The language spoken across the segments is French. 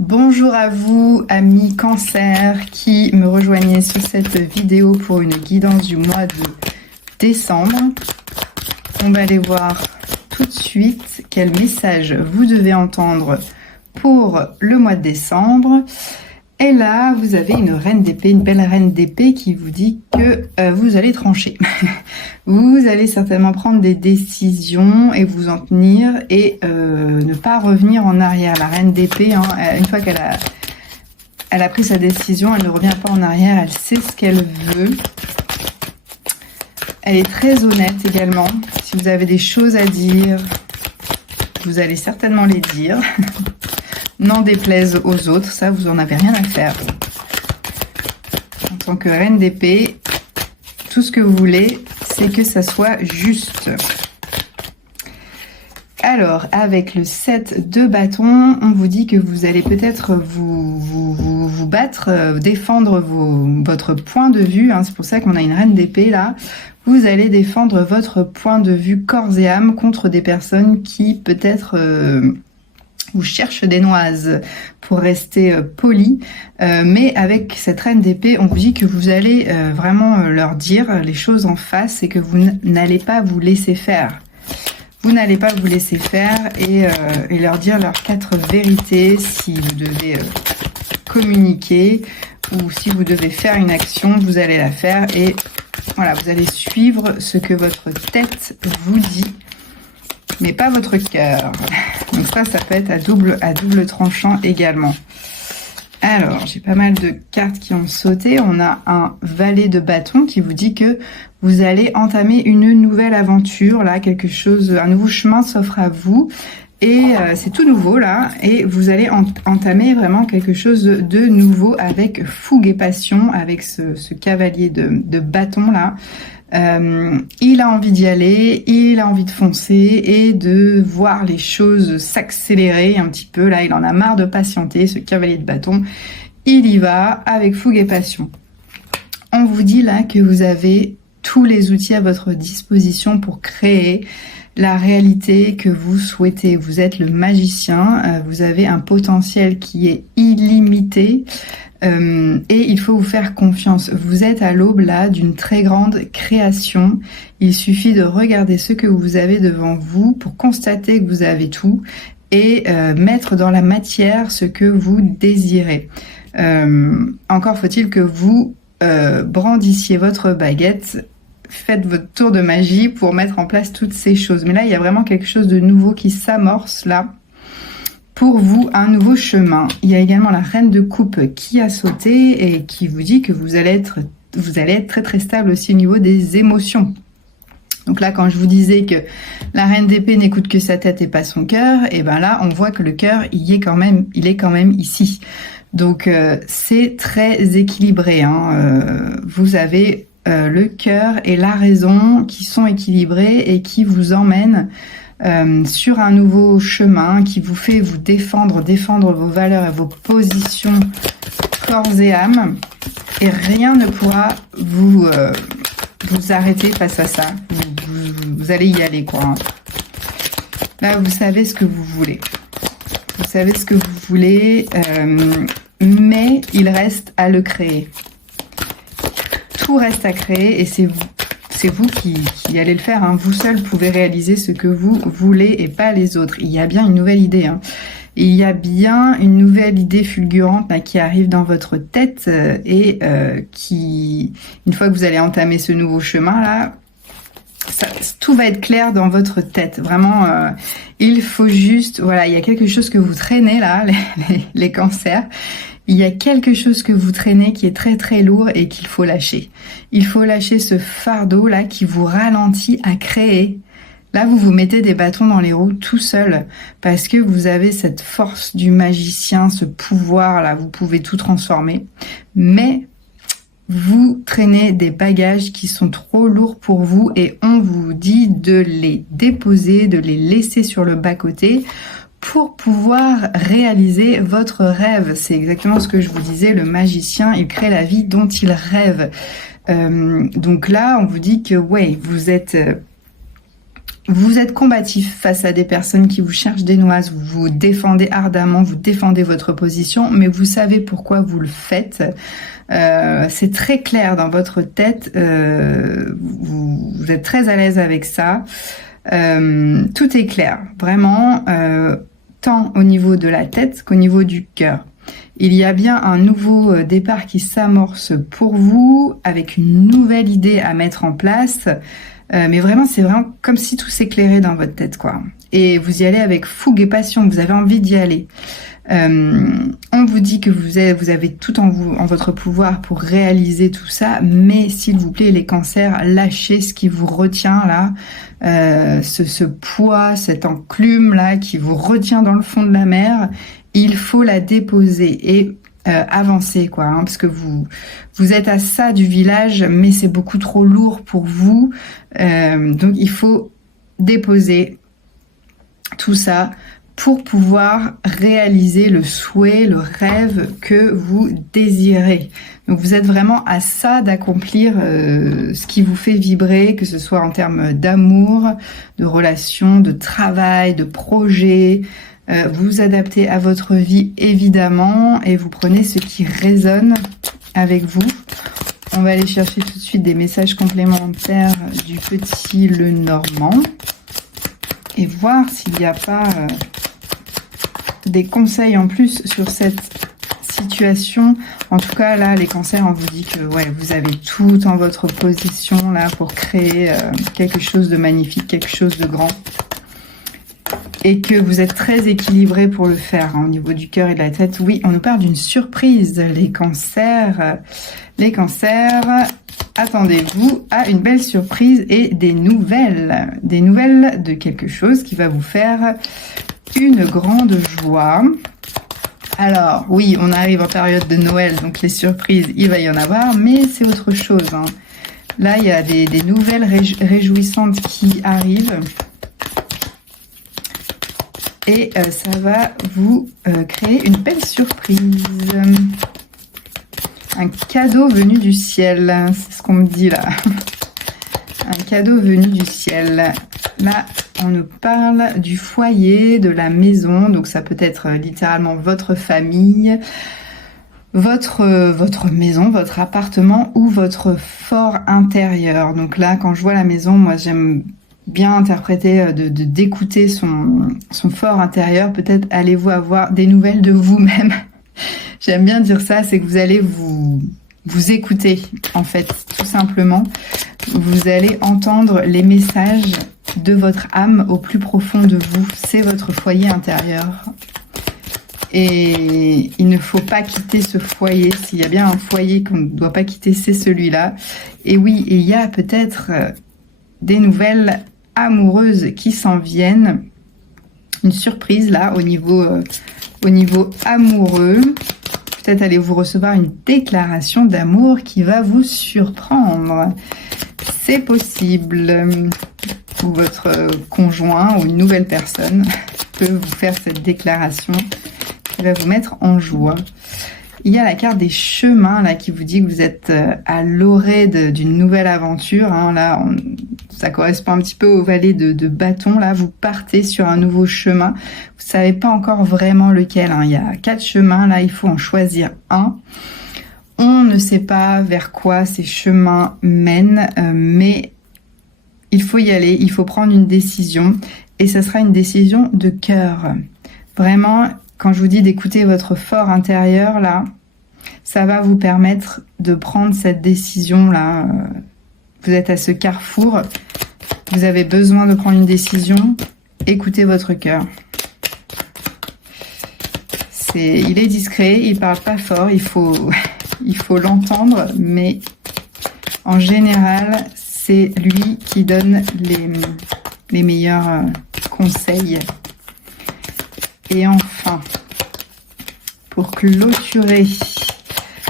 Bonjour à vous, amis Cancer, qui me rejoignez sur cette vidéo pour une guidance du mois de décembre. On va aller voir tout de suite quel message vous devez entendre pour le mois de décembre. Et là, vous avez une reine d'épée, une belle reine d'épée qui vous dit que vous allez trancher. Vous allez certainement prendre des décisions et vous en tenir et ne pas revenir en arrière. La reine d'épée, hein, une fois qu'elle a pris sa décision, elle ne revient pas en arrière, elle sait ce qu'elle veut. Elle est très honnête également. Si vous avez des choses à dire, vous allez certainement les dire. N'en déplaise aux autres, ça vous en avez rien à faire. En tant que reine d'épée, tout ce que vous voulez, c'est que ça soit juste. Alors, avec le 7 de bâton, on vous dit que vous allez peut-être vous battre, défendre votre point de vue. Hein, c'est pour ça qu'on a une reine d'épée là. Vous allez défendre votre point de vue corps et âme contre des personnes qui peut-être... vous cherche des noises pour rester poli, mais avec cette reine d'épée, on vous dit que vous allez vraiment leur dire les choses en face et que vous n'allez pas vous laisser faire. Vous n'allez pas vous laisser faire et leur dire leurs 4 vérités si vous devez communiquer ou si vous devez faire une action, vous allez la faire et voilà, vous allez suivre ce que votre tête vous dit, mais pas votre cœur. Donc ça peut être à double tranchant également. Alors, j'ai pas mal de cartes qui ont sauté. On a un valet de bâton qui vous dit que vous allez entamer une nouvelle aventure. Là, un nouveau chemin s'offre à vous. Et c'est tout nouveau là. Et vous allez entamer vraiment quelque chose de nouveau avec fougue et passion, avec ce cavalier de bâton là. Il a envie d'y aller, il a envie de foncer et de voir les choses s'accélérer un petit peu. Là, il en a marre de patienter, ce cavalier de bâton. Il y va avec fougue et passion. On vous dit là que vous avez tous les outils à votre disposition pour créer la réalité que vous souhaitez. Vous êtes le magicien, vous avez un potentiel qui est illimité. Et il faut vous faire confiance. Vous êtes à l'aube là d'une très grande création. Il suffit de regarder ce que vous avez devant vous pour constater que vous avez tout et mettre dans la matière ce que vous désirez. Encore faut-il que vous brandissiez votre baguette. Faites votre tour de magie pour mettre en place toutes ces choses. Mais là, il y a vraiment quelque chose de nouveau qui s'amorce là. Pour vous, un nouveau chemin. Il y a également la reine de coupe qui a sauté et qui vous dit que vous allez être très très stable aussi au niveau des émotions. Donc là, quand je vous disais que la reine d'épée n'écoute que sa tête et pas son cœur, et ben là, on voit que le cœur, il est quand même ici. Donc c'est très équilibré. Hein. Vous avez le cœur et la raison qui sont équilibrés et qui vous emmènent sur un nouveau chemin qui vous fait vous défendre vos valeurs et vos positions corps et âme, et rien ne pourra vous arrêter face à ça. Vous allez y aller quoi. Là vous savez ce que vous voulez. Vous savez ce que vous voulez, mais il reste à le créer. Tout reste à créer et c'est vous qui allez le faire. Hein. Vous seul pouvez réaliser ce que vous voulez et pas les autres. Il y a bien une nouvelle idée. Hein. Il y a bien une nouvelle idée fulgurante là, qui arrive dans votre tête et qui, une fois que vous allez entamer ce nouveau chemin là, tout va être clair dans votre tête. Vraiment, il faut juste... Voilà, il y a quelque chose que vous traînez là, les cancers. Il y a quelque chose que vous traînez qui est très très lourd et qu'il faut lâcher. Il faut lâcher ce fardeau là qui vous ralentit à créer. Là, vous vous mettez des bâtons dans les roues tout seul parce que vous avez cette force du magicien, ce pouvoir là, vous pouvez tout transformer. Mais vous traînez des bagages qui sont trop lourds pour vous et on vous dit de les déposer, de les laisser sur le bas-côté pour pouvoir réaliser votre rêve. C'est exactement ce que je vous disais, le magicien, il crée la vie dont il rêve. Donc là, on vous dit que ouais, vous êtes vous êtes combatif face à des personnes qui vous cherchent des noises, vous vous défendez ardemment, vous défendez votre position, mais vous savez pourquoi vous le faites. C'est très clair dans votre tête, vous êtes très à l'aise avec ça. Tout est clair, vraiment, tant au niveau de la tête qu'au niveau du cœur. Il y a bien un nouveau départ qui s'amorce pour vous, avec une nouvelle idée à mettre en place. Mais vraiment, c'est vraiment comme si tout s'éclairait dans votre tête, quoi. Et vous y allez avec fougue et passion, vous avez envie d'y aller. On vous dit que vous avez tout en vous, en votre pouvoir pour réaliser tout ça, mais s'il vous plaît, les cancers, lâchez ce qui vous retient là, ce poids, cette enclume là qui vous retient dans le fond de la mer. Il faut la déposer et avancer, quoi, hein, parce que vous êtes à ça du village, mais c'est beaucoup trop lourd pour vous. Donc il faut déposer tout ça pour pouvoir réaliser le souhait, le rêve que vous désirez. Donc vous êtes vraiment à ça d'accomplir ce qui vous fait vibrer, que ce soit en termes d'amour, de relations, de travail, de projet. Vous vous adaptez à votre vie évidemment et vous prenez ce qui résonne avec vous. On va aller chercher tout de suite des messages complémentaires du petit Lenormand et voir s'il n'y a pas des conseils en plus sur cette situation. En tout cas là, les cancers, on vous dit que ouais, vous avez tout en votre possession là pour créer quelque chose de magnifique, quelque chose de grand. Et que vous êtes très équilibré pour le faire, hein, au niveau du cœur et de la tête. Oui, on nous parle d'une surprise, les cancers. Les cancers, attendez-vous à une belle surprise et des nouvelles de quelque chose qui va vous faire une grande joie. Alors, oui, on arrive en période de Noël, donc les surprises, il va y en avoir, mais c'est autre chose, hein. Là, il y a des nouvelles réjouissantes qui arrivent. Et ça va vous créer une belle surprise. Un cadeau venu du ciel, c'est ce qu'on me dit là. Un cadeau venu du ciel. Là, on nous parle du foyer, de la maison. Donc ça peut être littéralement votre famille, votre maison, votre appartement ou votre fort intérieur. Donc là, quand je vois la maison, moi j'aime bien interpréter, d'écouter son fort intérieur. Peut-être allez-vous avoir des nouvelles de vous-même. J'aime bien dire ça, c'est que vous allez vous écouter, en fait, tout simplement. Vous allez entendre les messages de votre âme au plus profond de vous. C'est votre foyer intérieur. Et il ne faut pas quitter ce foyer. S'il y a bien un foyer qu'on ne doit pas quitter, c'est celui-là. Et oui, il y a peut-être des nouvelles amoureuses qui s'en viennent. Une surprise là au niveau amoureux. Peut-être allez-vous recevoir une déclaration d'amour qui va vous surprendre. C'est possible. Ou votre conjoint ou une nouvelle personne peut vous faire cette déclaration qui va vous mettre en joie. Il y a la carte des chemins là qui vous dit que vous êtes à l'orée d'une nouvelle aventure. Hein. Là, ça correspond un petit peu au valet de bâton. Là, vous partez sur un nouveau chemin. Vous savez pas encore vraiment lequel. Hein. Il y a 4 chemins. Là, il faut en choisir un. On ne sait pas vers quoi ces chemins mènent, mais il faut y aller. Il faut prendre une décision et ce sera une décision de cœur. Vraiment. Quand je vous dis d'écouter votre fort intérieur, là, ça va vous permettre de prendre cette décision-là. Vous êtes à ce carrefour, vous avez besoin de prendre une décision, écoutez votre cœur. Il est discret, il parle pas fort, il faut l'entendre, mais en général, c'est lui qui donne les meilleurs conseils. Et enfin, pour clôturer,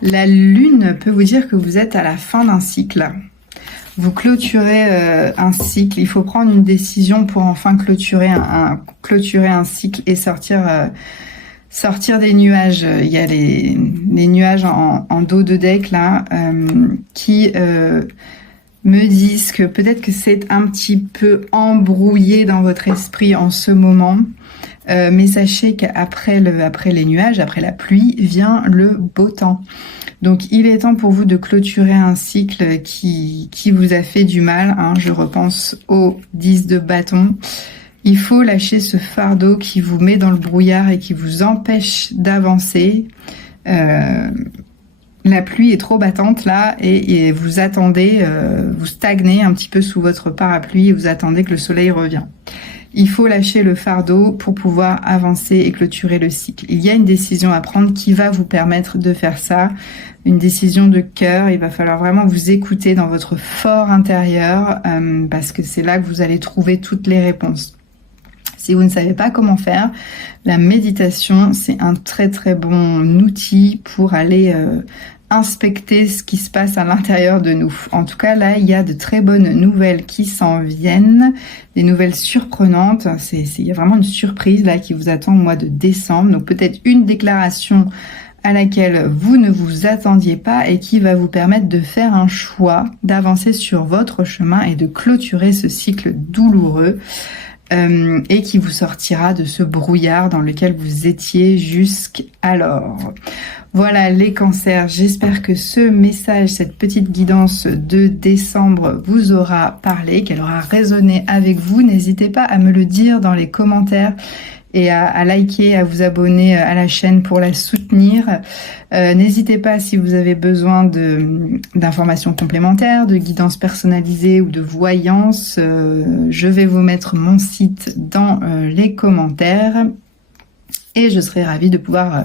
la lune peut vous dire que vous êtes à la fin d'un cycle. Vous clôturez un cycle. Il faut prendre une décision pour enfin clôturer un cycle et sortir des nuages. Il y a les nuages en dos de deck là qui me disent que peut-être que c'est un petit peu embrouillé dans votre esprit en ce moment. Mais sachez qu'après les nuages, après la pluie, vient le beau temps. Donc il est temps pour vous de clôturer un cycle qui vous a fait du mal. Hein. Je repense au 10 de bâton. Il faut lâcher ce fardeau qui vous met dans le brouillard et qui vous empêche d'avancer. La pluie est trop battante là et vous attendez, vous stagnez un petit peu sous votre parapluie et vous attendez que le soleil revienne. Il faut lâcher le fardeau pour pouvoir avancer et clôturer le cycle. Il y a une décision à prendre qui va vous permettre de faire ça. Une décision de cœur. Il va falloir vraiment vous écouter dans votre fort intérieur parce que c'est là que vous allez trouver toutes les réponses. Si vous ne savez pas comment faire, la méditation, c'est un très très bon outil pour aller inspecter ce qui se passe à l'intérieur de nous. En tout cas, là, il y a de très bonnes nouvelles qui s'en viennent, des nouvelles surprenantes. Il y a vraiment une surprise là qui vous attend au mois de décembre. Donc peut-être une déclaration à laquelle vous ne vous attendiez pas et qui va vous permettre de faire un choix, d'avancer sur votre chemin et de clôturer ce cycle douloureux. Et qui vous sortira de ce brouillard dans lequel vous étiez jusqu'alors. Voilà les cancers, j'espère que ce message, cette petite guidance de décembre vous aura parlé, qu'elle aura résonné avec vous. N'hésitez pas à me le dire dans les commentaires et à liker, à vous abonner à la chaîne pour la soutenir. N'hésitez pas si vous avez besoin d'informations complémentaires, de guidance personnalisée ou de voyance. Je vais vous mettre mon site dans les commentaires et je serai ravie de pouvoir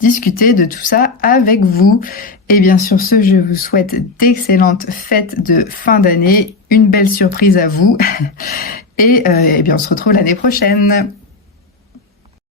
discuter de tout ça avec vous. Et bien sur ce, je vous souhaite d'excellentes fêtes de fin d'année, une belle surprise à vous et bien on se retrouve l'année prochaine.